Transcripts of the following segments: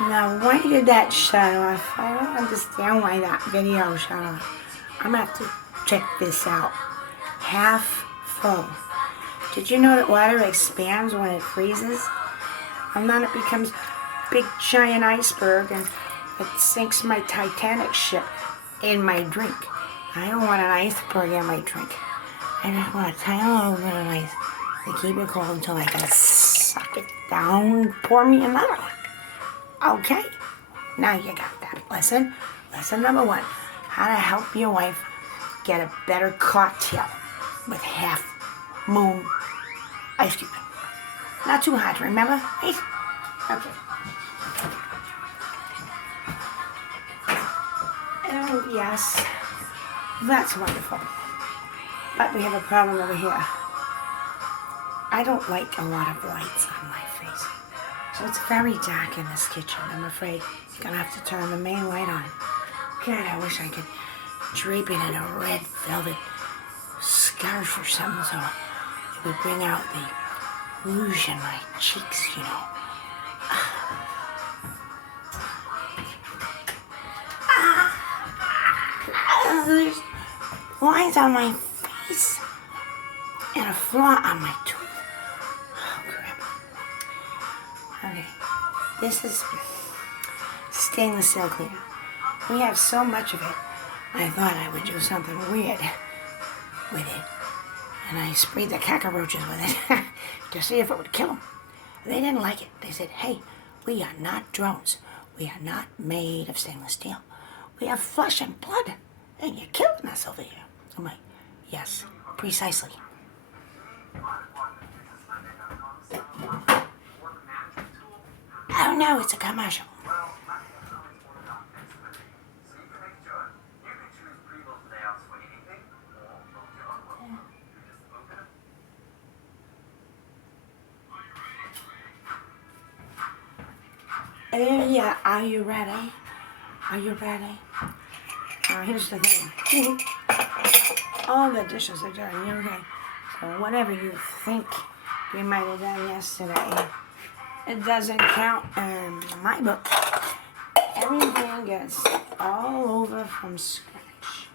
Now, why did that shut off? I don't understand why that video shut off. I'm gonna have to check this out. Half full. Did you know that water expands when it freezes? And then it becomes big giant iceberg and it sinks my Titanic ship in my drink. I don't want an iceberg in my drink. I just want a tiny little bit of ice to keep it cold until I can suck it down and pour me another one. Okay, now you got that lesson. Lesson number 1, how to help your wife get a better cocktail with half moon ice cube. Not too hot, remember? Right? Okay. Oh, yes. That's wonderful. But we have a problem over here. I don't like a lot of lights on my face. So it's very dark in this kitchen. I'm afraid I'm gonna have to turn the main light on. God, I wish I could drape it in a red velvet scarf or something so it would bring out the rouge in my cheeks, you know. There's lines on my face and a flaw on my tooth. Oh, crap. Okay, this is stainless steel cleaner. We have so much of it, I thought I would do something weird with it. And I sprayed the cockroaches with it to see if it would kill them. They didn't like it. They said, hey, we are not drones. We are not made of stainless steel. We have flesh and blood, and you're killing us over here. I'm like, yes, precisely. Oh no, it's a commercial. Yeah, are you ready? Are you ready? Here's the thing. All the dishes are dirty, okay? So whatever you think you might have done yesterday, it doesn't count in my book. Everything gets all over from scratch.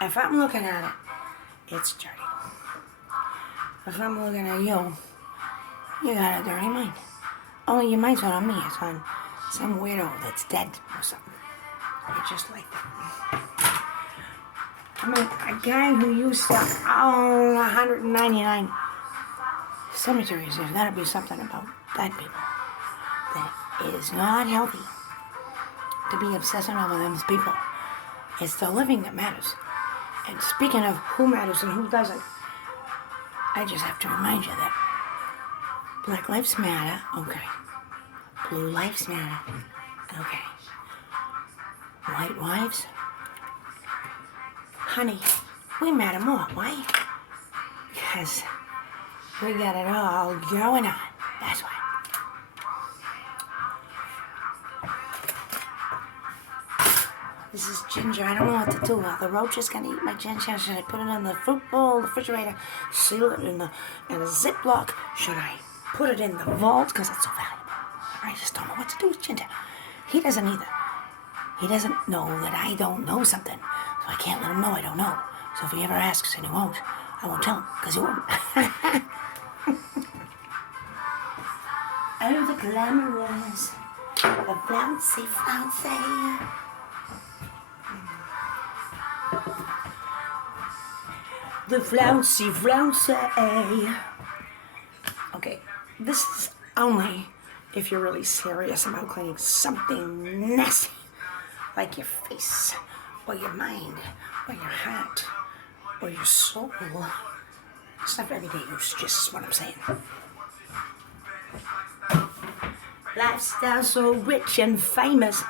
If I'm looking at it, it's dirty. If I'm looking at you, you got a dirty mind. Only your mind's not on me, it's on some weirdo that's dead or something. You're just like that. I mean, a guy who used to own 199 cemeteries, there's gotta be something about dead people that is not healthy to be obsessing over those people. It's the living that matters. And speaking of who matters and who doesn't, I just have to remind you that Black Lives Matter, okay. Blue Lives Matter, okay. White wives, honey, we matter more. Why? Because we got it all going on. That's why. This is ginger. I don't know what to do. The roach is gonna eat my ginger. Should I put it in the fruit bowl, the refrigerator, seal it in a Ziploc? Should I put it in the vault because it's so valuable? I just don't know what to do with ginger. He doesn't either. He doesn't know that I don't know something, so I can't let him know I don't know. So if he ever asks, and he won't, I won't tell him, because he won't. Oh, the glamorous, the flouncy, flouncy. The flouncy, flouncy. Okay, this is only if you're really serious about cleaning something nasty, like your face, or your mind, or your heart, or your soul. It's not for everyday use, just what I'm saying. Lifestyle so rich and famous.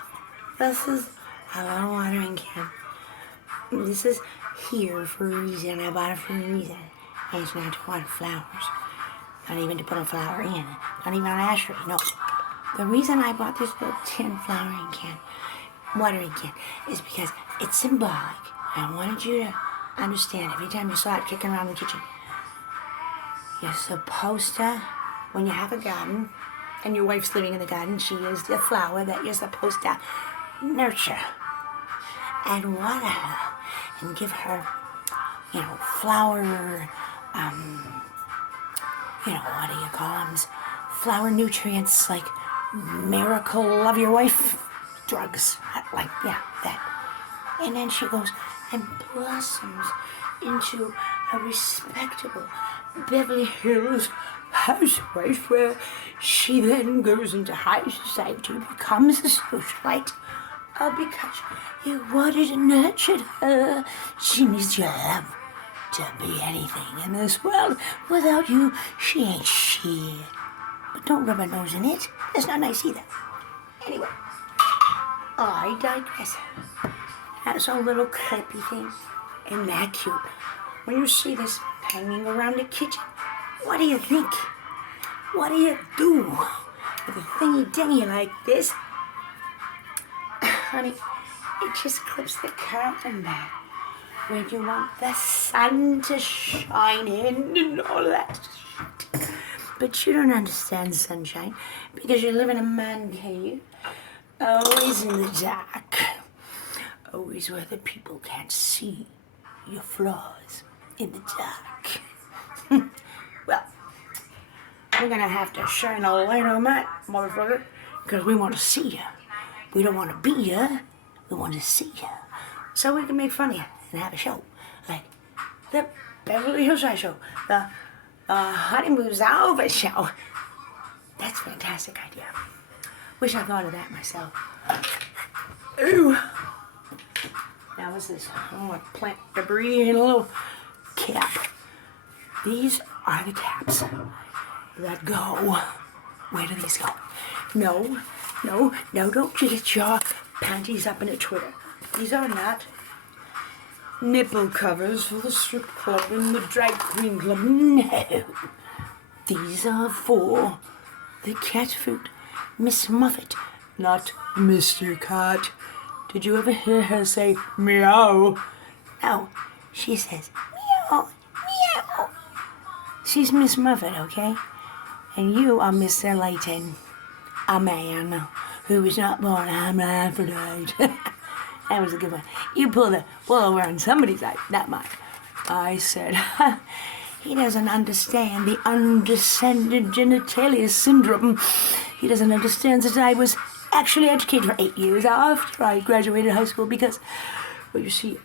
This is a little watering can. This is here for a reason. I bought it for a reason. And it's not to water flowers. Not even to put a flower in. Not even an ashtray. No. The reason I bought this little tin watering can, is because it's symbolic. I wanted you to understand every time you saw it kicking around the kitchen. You're supposed to, when you have a garden, and your wife's living in the garden. She is the flower that you're supposed to nurture and water her and give her, flower, what do you call them? Flower nutrients like miracle love your wife drugs. Like, yeah, that. And then she goes and blossoms into a respectable Beverly Hills housewife where she then goes into high society, becomes a socialite, because you wanted and nurtured her. She needs your love to be anything in this world. Without you, she ain't shit. But don't rub her nose in it. That's not nice either. Anyway, I digress. That's a little clippy thing. Isn't that cute? When you see this hanging around the kitchen, what do you think? What do you do with a thingy-dingy like this? Honey, it just clips the curtain back when you want the sun to shine in and all that shit. But you don't understand sunshine because you live in a man cave, always in the dark, always where the people can't see your flaws in the dark. Well, we're gonna have to shine a light on that, motherfucker, because we want to see you. We don't want to be you, we want to see you. So we can make fun of you and have a show, like the Beverly Hills show, the Honeymoon's Over show. That's a fantastic idea. Wish I thought of that myself. Ooh. Now what's this? Oh, a plant debris in a little cap. These are the caps that go. Where do these go? No, don't you get your panties up in a Twitter. These are not nipple covers for the strip club and the drag queen club. No. These are for the cat food. Miss Muffet, not Mr. Cat. Did you ever hear her say meow? No, she says meow, meow. She's Miss Muffet, okay? And you are Mr. Layton, a man who was not born a hermaphrodite. That was a good one. You pull the wool over on somebody's eye, not mine. I said, he doesn't understand the undescended genitalia syndrome. He doesn't understand that I was actually educated for 8 years after I graduated high school because, well, you see,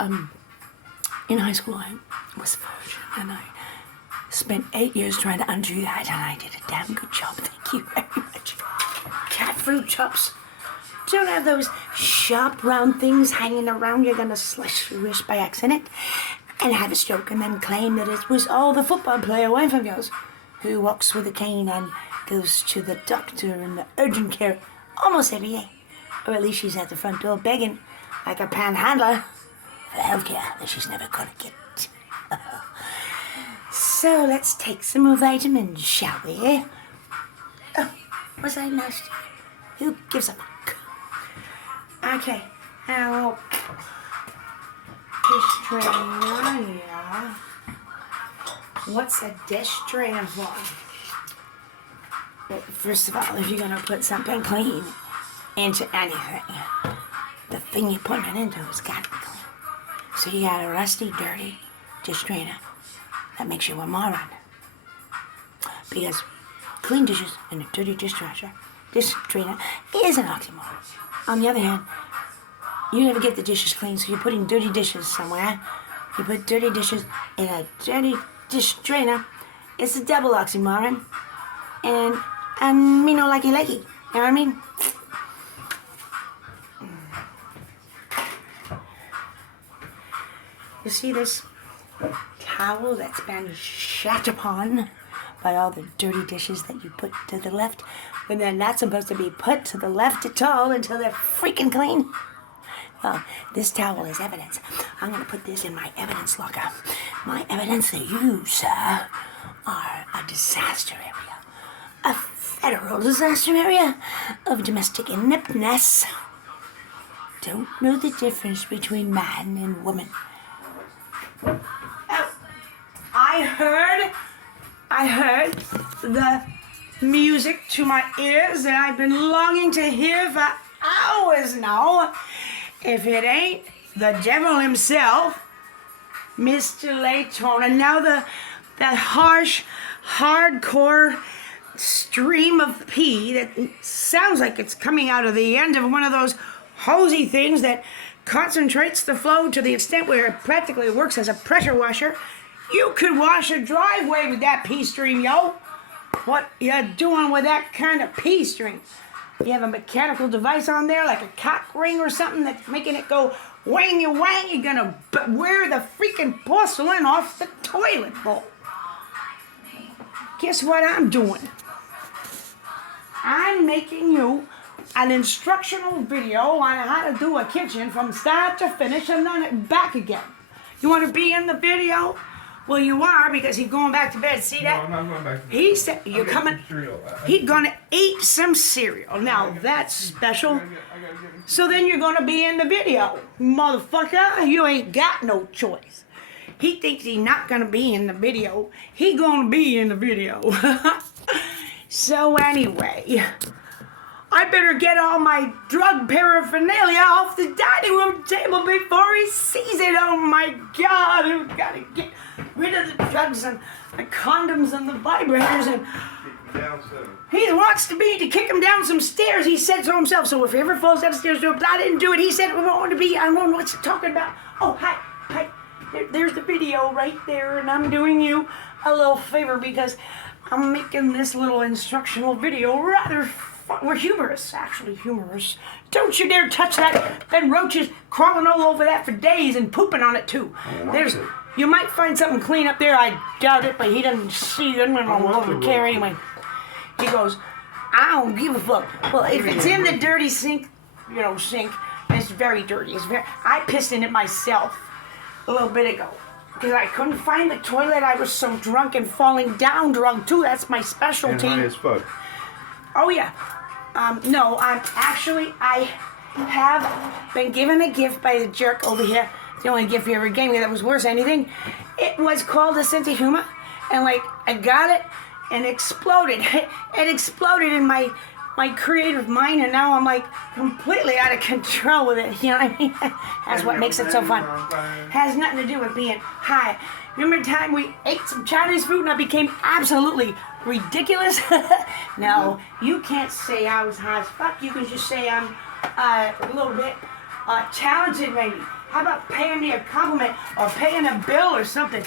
in high school I was virgin and I spent 8 years trying to undo that and I did a damn good job. Thank you very much. Cat food chops. Don't have those sharp round things hanging around. You're gonna slash your wrist by accident and have a stroke and then claim that it was all the football player wife of yours who walks with a cane and goes to the doctor in the urgent care almost every day. Or at least she's at the front door begging like a panhandler for healthcare that she's never gonna get. So let's take some more vitamins, shall we? Oh, was I nasty? Who gives a fuck? Okay, now dish drainer, yeah. What's a dish drainer for? Well, first of all, if you're gonna put something clean into anything, the thing you're putting it into has got to be clean. So you got a rusty, dirty dish drainer that makes you a moron. Because clean dishes and a dirty dish drainer is an oxymoron. On the other hand, you never get the dishes clean, so you're putting dirty dishes somewhere. You put dirty dishes in a dirty dish drainer. It's a double oxymoron. And me no likey. You know what I mean? You see this towel that's been shat upon by all the dirty dishes that you put to the left when they're not supposed to be put to the left at all until they're freaking clean? Well, this towel is evidence. I'm going to put this in my evidence locker. My evidence that you, sir, are a disaster area. A federal disaster area of domestic ineptness. Don't know the difference between man and woman. Oh, I heard the music to my ears that I've been longing to hear for hours now. If it ain't the devil himself, Mr. Laytona. Now that harsh, hardcore stream of pee that sounds like it's coming out of the end of one of those hosey things that concentrates the flow to the extent where it practically works as a pressure washer. You could wash a driveway with that pee stream, yo. What you doing with that kind of pee stream? You have a mechanical device on there, like a cock ring or something that's making it go wang and wang. You're gonna wear the freaking porcelain off the toilet bowl. Guess what I'm doing? I'm making you an instructional video on how to do a kitchen from start to finish and then back again. You want to be in the video? Well, you are, because he's going back to bed. See that? No, I'm not going back to bed. He said, you're coming. He's going to eat some cereal. Now, that's special. So then you're going to be in the video. Motherfucker, you ain't got no choice. He thinks he's not going to be in the video. He going to be in the video. So anyway, I better get all my drug paraphernalia off the dining room table before he sees it. Oh my God, I've got to get rid of the drugs and the condoms and the vibrators. And he wants me to kick him down some stairs, he said so himself. So if he ever falls down the stairs, but I didn't do it. He said, I want what's he talking about. Oh, hi. There's the video right there, and I'm doing you a little favor because I'm making this little instructional video rather we're humorous, actually humorous. Don't you dare touch that. Ben Roach is crawling all over that for days and pooping on it too. You might find something clean up there. I doubt it, but he doesn't see them. I don't care anyway. He goes, I don't give a fuck. Well, if it's in the dirty sink, and it's very dirty. I pissed in it myself a little bit ago because I couldn't find the toilet. I was so drunk and falling down drunk too. That's my specialty. And high as fuck. Oh yeah. No, I have been given a gift by the jerk over here. It's the only gift he ever gave me that was worth anything. It was called a sense of humor, and I got it and exploded. It exploded in my creative mind, and now I'm completely out of control with it. You know what I mean? That's what makes it so fun. Has nothing to do with being high. Remember the time we ate some Chinese food and I became absolutely ridiculous? No, you can't say I was high as fuck. You can just say I'm a little bit talented, maybe. How about paying me a compliment or paying a bill or something?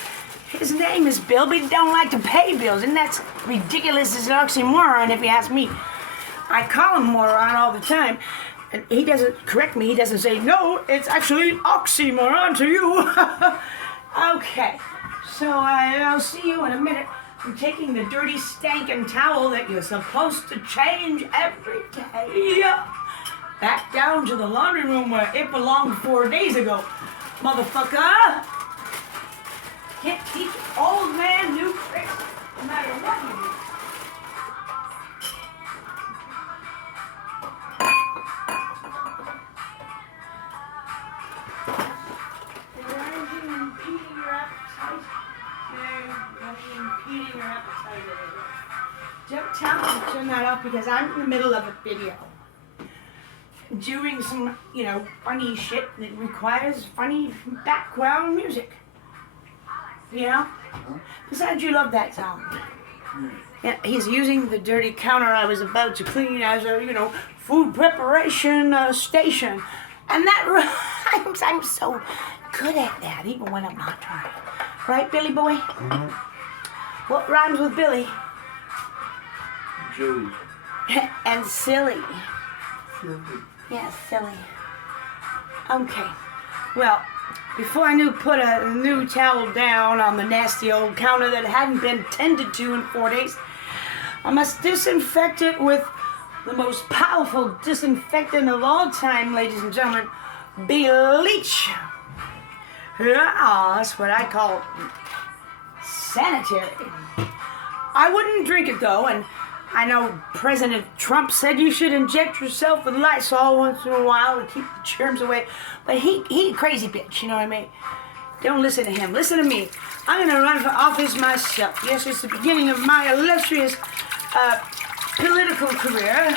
His name is Bill, but he don't like to pay bills, and that's ridiculous as an oxymoron if you ask me. I call him moron all the time, and he doesn't correct me. He doesn't say, no, it's actually an oxymoron to you. Okay, so I'll see you in a minute. I'm taking the dirty stankin' towel that you're supposed to change every day back down to the laundry room where it belonged 4 days ago. Motherfucker! Can't teach old man new tricks no matter what you do. Don't tell me to turn that off because I'm in the middle of a video. Doing some, funny shit that requires funny background music. Besides, you love that song. Yeah, he's using the dirty counter I was about to clean as a, food preparation station. And that rhymes. I'm so good at that, even when I'm not trying. Right, Billy boy? Mm-hmm. What rhymes with Billy? Julie. And silly. Silly. Yeah, silly. Okay. Well, before I put a new towel down on the nasty old counter that hadn't been tended to in 4 days, I must disinfect it with the most powerful disinfectant of all time, ladies and gentlemen, bleach. Yeah, that's what I call sanitary. I wouldn't drink it though, and I know President Trump said you should inject yourself with Lysol once in a while to keep the germs away, but he a crazy bitch, you know what I mean? Don't listen to him. Listen to me. I'm going to run for office myself. Yes, it's the beginning of my illustrious political career.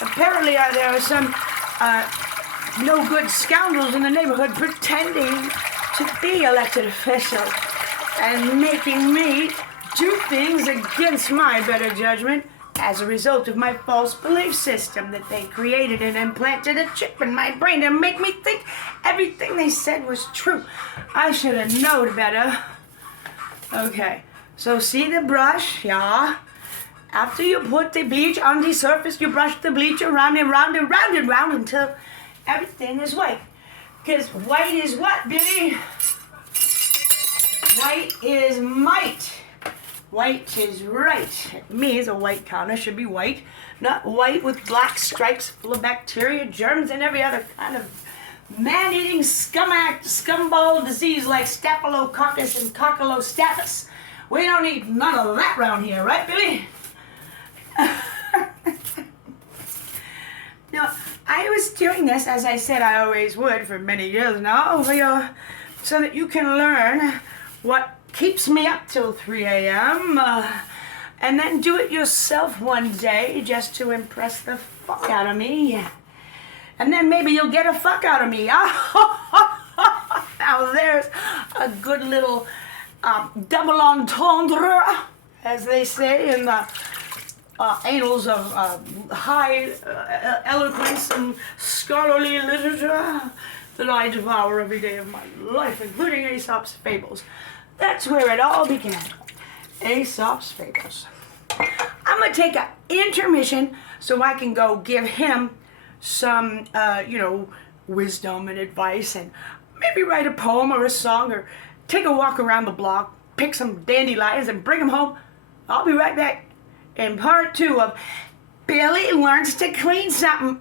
Apparently, there are some no-good scoundrels in the neighborhood pretending to be elected officials and making me do things against my better judgment as a result of my false belief system that they created and implanted a chip in my brain to make me think everything they said was true. I should have known better. Okay, so see the brush, yeah? After you put the bleach on the surface, you brush the bleach around and round and round and round until everything is white. Because white is what, Billy? White is might. White is right. Me as a white counter should be white, not white with black stripes full of bacteria, germs, and every other kind of man-eating scumball disease like Staphylococcus and Coccolostatus. We don't need none of that around here, right, Billy? Now, I was doing this, as I said I always would for many years now, so that you can learn what keeps me up till 3 a.m. And then do it yourself one day just to impress the fuck out of me. And then maybe you'll get a fuck out of me. Now there's a good little double entendre, as they say in the annals of high eloquence and scholarly literature that I devour every day of my life, including Aesop's fables. That's where it all began. Aesop's fables. I'm going to take an intermission so I can go give him some, wisdom and advice, and maybe write a poem or a song, or take a walk around the block, pick some dandelions and bring them home. I'll be right back in part 2 of Billy Learns to Clean Something.